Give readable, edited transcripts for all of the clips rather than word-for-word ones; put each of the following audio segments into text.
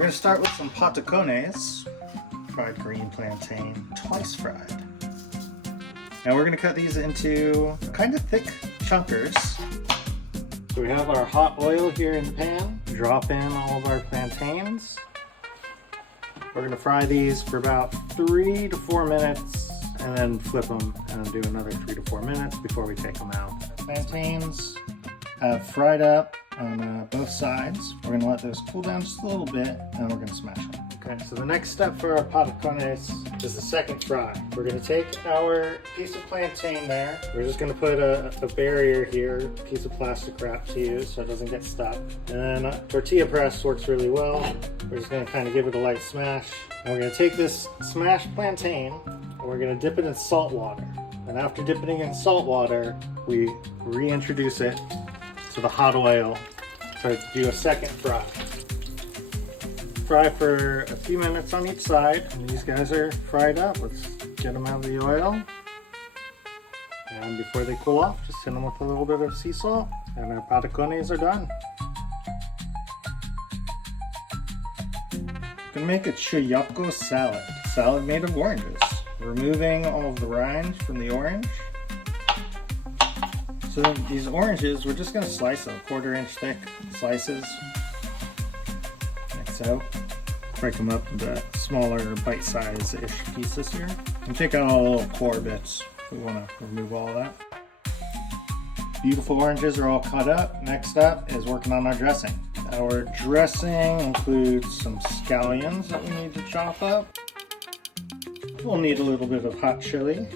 We're going to start with some patacones, fried green plantain, twice fried. Now we're going to cut these into kind of thick chunkers. So we have our hot oil here in the pan. Drop in all of our plantains. We're going to fry these for about 3 to 4 minutes and then flip them and do another 3 to 4 minutes before we take them out. Our plantains have fried up on both sides. We're going to let those cool down just a little bit and we're going to smash them. Okay, so the next step for our patacones is the second fry. We're going to take our piece of plantain there. We're just going to put a barrier here, piece of plastic wrap to use so it doesn't get stuck. And then tortilla press works really well. We're just going to kind of give it a light smash. And we're going to take this smashed plantain and we're going to dip it in salt water. And after dipping it in salt water, we reintroduce it to the hot oil to do a second fry. Fry for a few minutes on each side. And these guys are fried up. Let's get them out of the oil. And before they cool off, just hit them with a little bit of sea salt. And our patacones are done. We're gonna make a chiyapko salad. Salad made of oranges. Removing all of the rind from the orange. So these oranges, we're just gonna slice them 1/4 inch thick slices. Like so. Break them up into smaller bite-size-ish pieces here. And take out all the little core bits. We wanna remove all of that. Beautiful oranges are all cut up. Next up is working on our dressing. Our dressing includes some scallions that we need to chop up. We'll need a little bit of hot chili.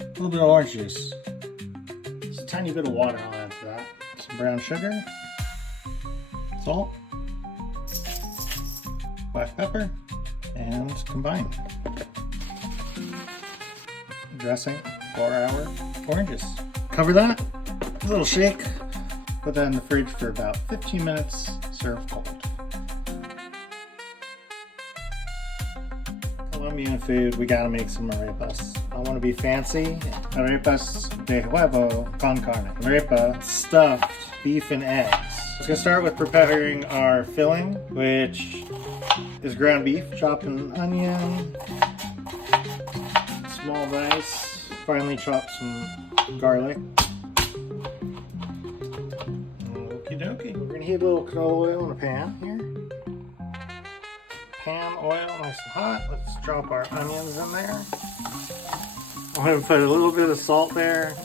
A little bit of orange juice. Just a tiny bit of water I'll add to that. Some brown sugar. Salt. Black pepper. And combine. Dressing for our oranges. Cover that. A little shake. Put that in the fridge for about 15 minutes. Serve cold. Colombian food, we gotta make some arepas. I want to be fancy. Arepas de huevo con carne. Arepa stuffed beef and eggs. Let's gonna start with preparing our filling, which is ground beef. Chop an onion, small dice. Finally chop some garlic. Okie dokie. We're gonna heat a little canola oil in a pan here. Pan oil nice and hot. Let's drop our onions in there. I'm going to put a little bit of salt there.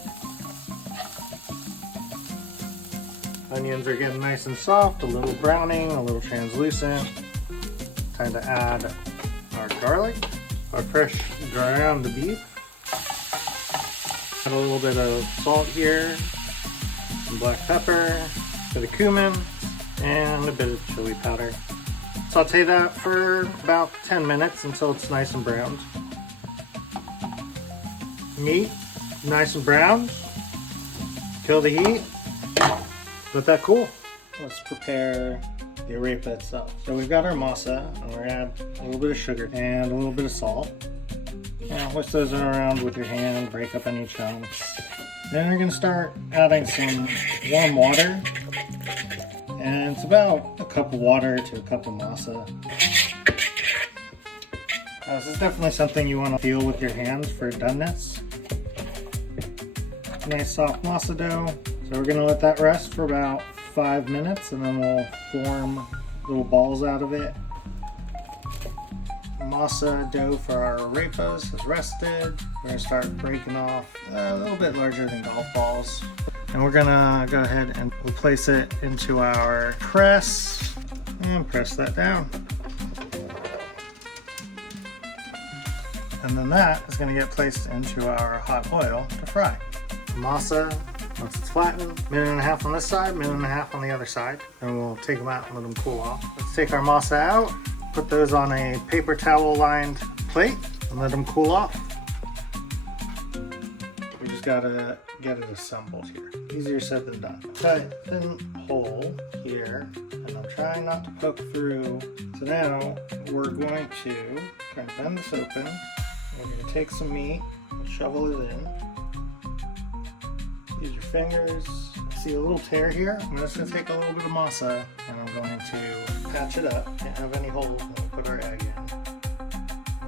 Onions are getting nice and soft, a little browning, a little translucent. Time to add our garlic, our fresh ground beef. Add a little bit of salt here, some black pepper, a bit of cumin, and a bit of chili powder. Saute that for about 10 minutes until it's nice and browned. Meat, nice and browned. Kill the heat. Let that cool. Let's prepare the arepa itself. So we've got our masa, and we're gonna add a little bit of sugar and a little bit of salt. And whisk those around with your hand, break up any chunks. Then we're gonna start adding some warm water. And it's about a cup of water to a cup of masa. This is definitely something you want to feel with your hands for doneness. Nice soft masa dough. So we're going to let that rest for about 5 minutes and then we'll form little balls out of it. Masa dough for our arepas is rested. We're going to start breaking off a little bit larger than golf balls. And we're gonna go ahead and we'll place it into our press and press that down. And then that is gonna get placed into our hot oil to fry. Masa, once it's flattened, 1.5 minutes on this side, 1.5 minutes on the other side. And we'll take them out and let them cool off. Let's take our masa out, put those on a paper towel lined plate and let them cool off. We just gotta get it assembled here. Easier said than done. Cut a thin hole here, and I'm trying not to poke through. So now we're going to kind of bend this open. We're going to take some meat and shovel it in. Use your fingers. see a little tear here? I'm just going to take a little bit of masa and I'm going to patch it up. Can't have any holes when we put our egg in.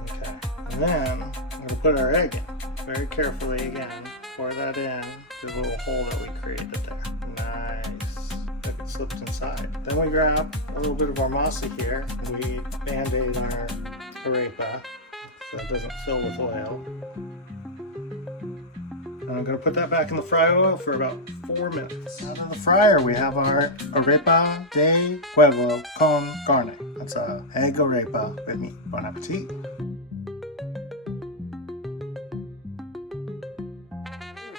Okay, and then I'm going to put our egg in very carefully again. Pour that in to the little hole that we created there. Nice. Look, it slipped inside. Then we grab a little bit of our masa here and we band-aid our arepa so it doesn't fill with oil. And I'm going to put that back in the fry oil for about 4 minutes. Out of the fryer we have our arepa de huevo con carne. That's a egg arepa with meat. Bon appetit.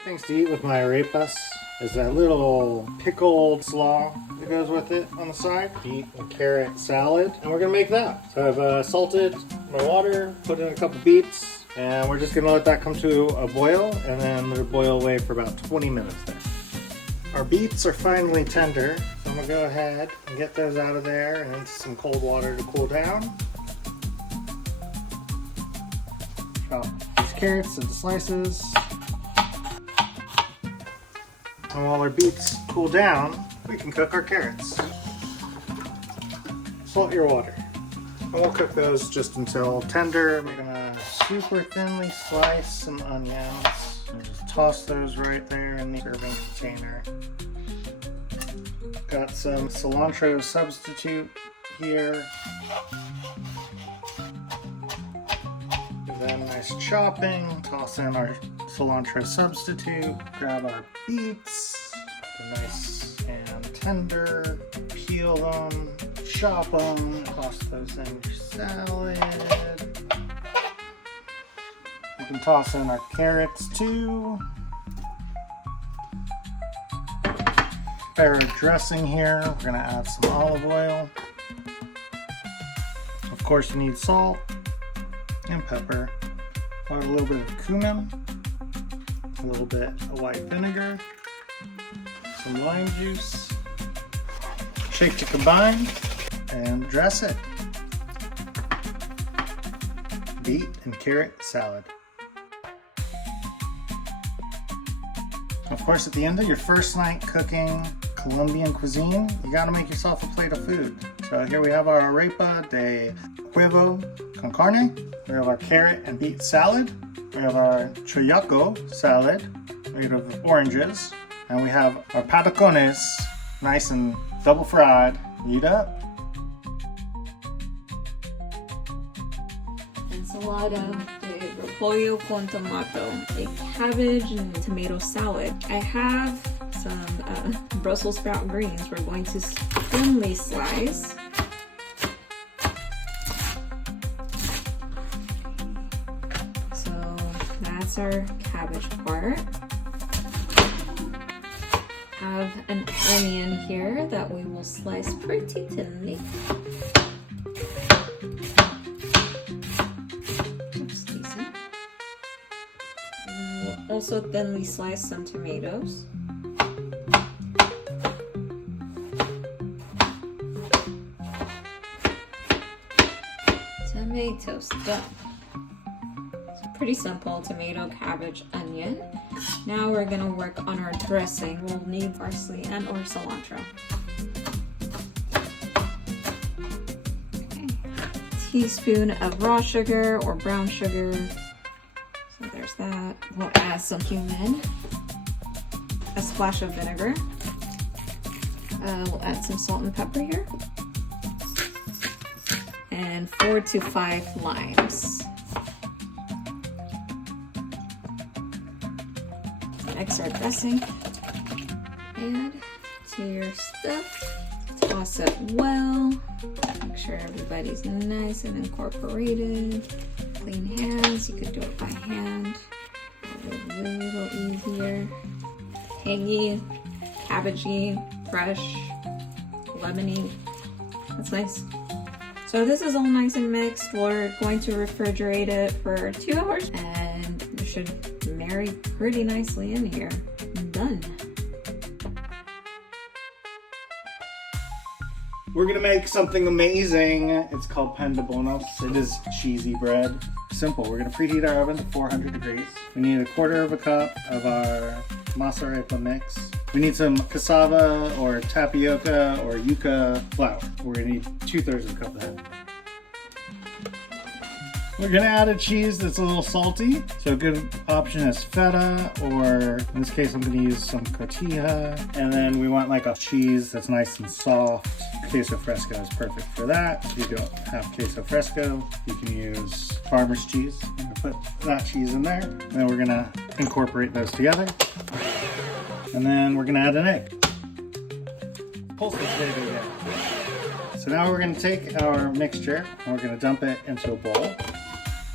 Things to eat with my arepas is that little pickled slaw that goes with it on the side. Beet and carrot salad, and we're gonna make that. So I've salted my water, put in a couple beets, and we're just gonna let that come to a boil, and then let it boil away for about 20 minutes there. Our beets are finally tender, so I'm gonna go ahead and get those out of there and into some cold water to cool down. Chop these carrots into slices. And while our beets cool down, we can cook our carrots. Salt your water. And we'll cook those just until tender. We're gonna super thinly slice some onions. And just toss those right there in the serving container. Got some cilantro substitute here. Then nice chopping. Toss in our cilantro substitute, grab our beets, they're nice and tender, peel them, chop them, toss those in your salad. You can toss in our carrots too. Prepare a dressing here. We're gonna add some olive oil. Of course you need salt and pepper. Add a little bit of cumin. A little bit of white vinegar, some lime juice, shake to combine, and dress it. Beet and carrot salad. Of course, at the end of your first night cooking Colombian cuisine, you gotta make yourself a plate of food. So here we have our arepa de huevo con carne. We have our carrot and beet salad. We have our choyaco salad made of oranges. And we have our patacones, nice and double fried. Eat up. Ensalada de repollo con tomato, a cabbage and tomato salad. I have some Brussels sprout greens we're going to thinly slice. That's our cabbage part. Have an onion here that we will slice pretty thinly. Looks decent. We'll also thinly slice some tomatoes. Tomatoes done. Pretty simple: tomato, cabbage, onion. Now we're gonna work on our dressing. We'll need parsley and or cilantro. Okay. Teaspoon of raw sugar or brown sugar. So there's that. We'll add some cumin, a splash of vinegar. We'll add some salt and pepper here, and 4 to 5 limes. Mix our dressing, add to your stuff, toss it well, make sure everybody's nice and incorporated. Clean hands, you could do it by hand, a little easier. Tangy, cabbagey, fresh, lemony, that's nice. So this is all nice and mixed. We're going to refrigerate it for 2 hours and it should marry pretty nicely in here. Done. We're gonna make something amazing. It's called pan de bonos. It is cheesy bread. Simple. We're gonna preheat our oven to 400 degrees. We need 1/4 cup of our masa arepa mix. We need some cassava or tapioca or yuca flour. We're gonna need 2/3 of a cup of that. We're gonna add a cheese that's a little salty. So a good option is feta, or in this case I'm gonna use some cotija. And then we want like a cheese that's nice and soft. Queso fresco is perfect for that. If you don't have queso fresco, you can use farmer's cheese. I'm gonna put that cheese in there. And then we're gonna incorporate those together. And then we're gonna add an egg. Pulse this baby again. So now we're gonna take our mixture and we're gonna dump it into a bowl.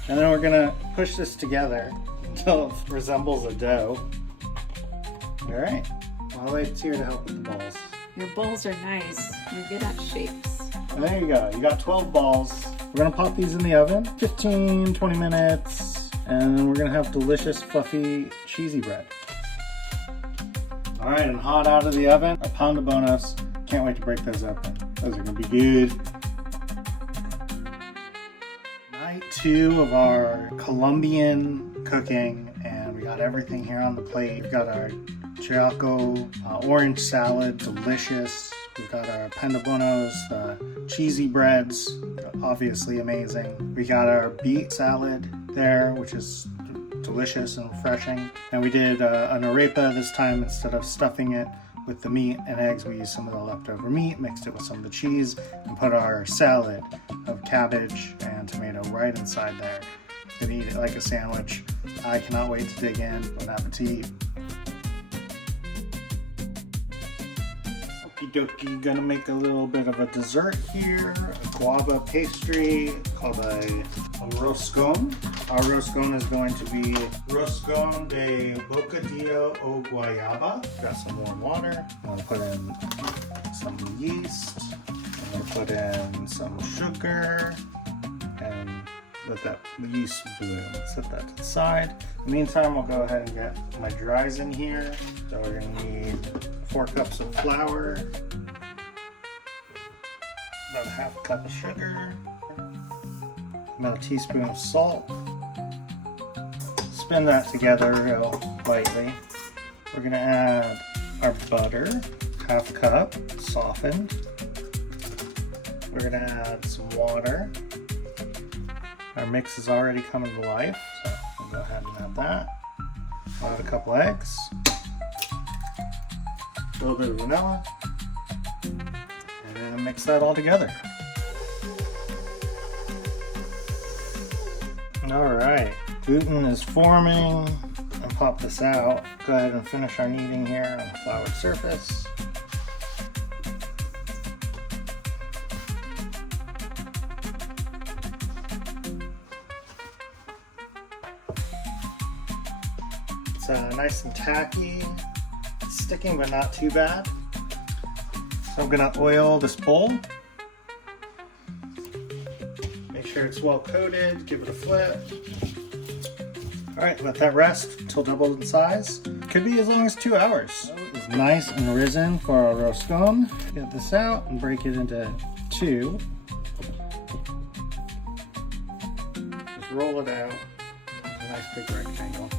And then we're gonna push this together until it resembles a dough. All right, Wiley's here to help with the balls. Your bowls are nice. You're good at shapes. And there you go, you got 12 balls. We're gonna pop these in the oven, 15, 20 minutes, and then we're gonna have delicious, fluffy, cheesy bread. All right, and hot out of the oven, our pan de bonos. Can't wait to break those open. Those are gonna be good. Night 2 of our Colombian cooking, and we got everything here on the plate. We've got our Chaco orange salad, delicious. We've got our pan de bonos, cheesy breads, obviously amazing. We got our beet salad there, which is delicious and refreshing. And we did an arepa this time. Instead of stuffing it with the meat and eggs, we used some of the leftover meat, mixed it with some of the cheese, and put our salad of cabbage and tomato right inside there. You can eat it like a sandwich. I cannot wait to dig in. Bon appetit. Okie dokie, gonna make a little bit of a dessert here. A guava pastry called a roscón. Our roscón is going to be roscón de bocadillo o guayaba. Got some warm water. I'm gonna put in some yeast. I'm gonna put in some sugar and let that yeast bloom. Set that to the side. In the meantime, I'll go ahead and get my dries in here. So we're gonna need 4 cups of flour, about 1/2 cup of sugar, about a teaspoon of salt. Spin that together real lightly. We're gonna add our butter, 1/2 cup, softened. We're gonna add some water. Our mix is already coming to life, so we'll go ahead and add that. I'll add a couple eggs. A little bit of vanilla. And then mix that all together. Alright, gluten is forming. I'll pop this out. Go ahead and finish our kneading here on the floured surface. It's nice and tacky. It's sticking, but not too bad. So I'm gonna oil this bowl. Make sure it's well coated, give it a flip. All right, let that rest until double in size. Could be as long as 2 hours. It's nice and risen for our roscón. Get this out and break it into 2. Just roll it out. It's a nice big rectangle.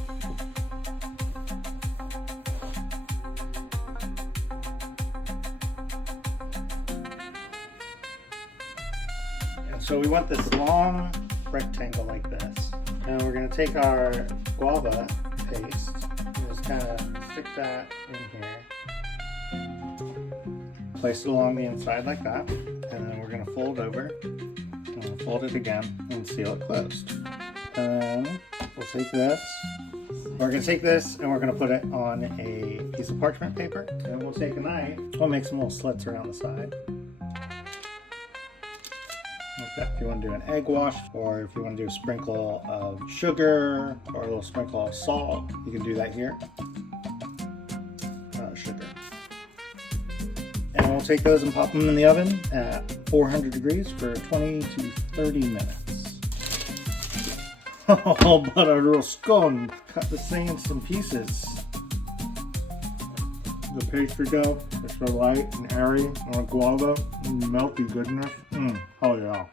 So we want this long rectangle like this. And we're gonna take our guava paste and just kind of stick that in here. Place it along the inside like that. And then we're gonna fold over and we'll fold it again and seal it closed. And then we'll take this. We're gonna take this and we're gonna put it on a piece of parchment paper. And we'll take a knife. We'll make some little slits around the side. Like that. If you want to do an egg wash, or if you want to do a sprinkle of sugar or a little sprinkle of salt, you can do that here. Sugar. And we'll take those and pop them in the oven at 400 degrees for 20 to 30 minutes. Oh, but a roscón. Cut this thing in some pieces. the pastry dough. It's so light and airy, and a guava, and melty goodness. Oh yeah.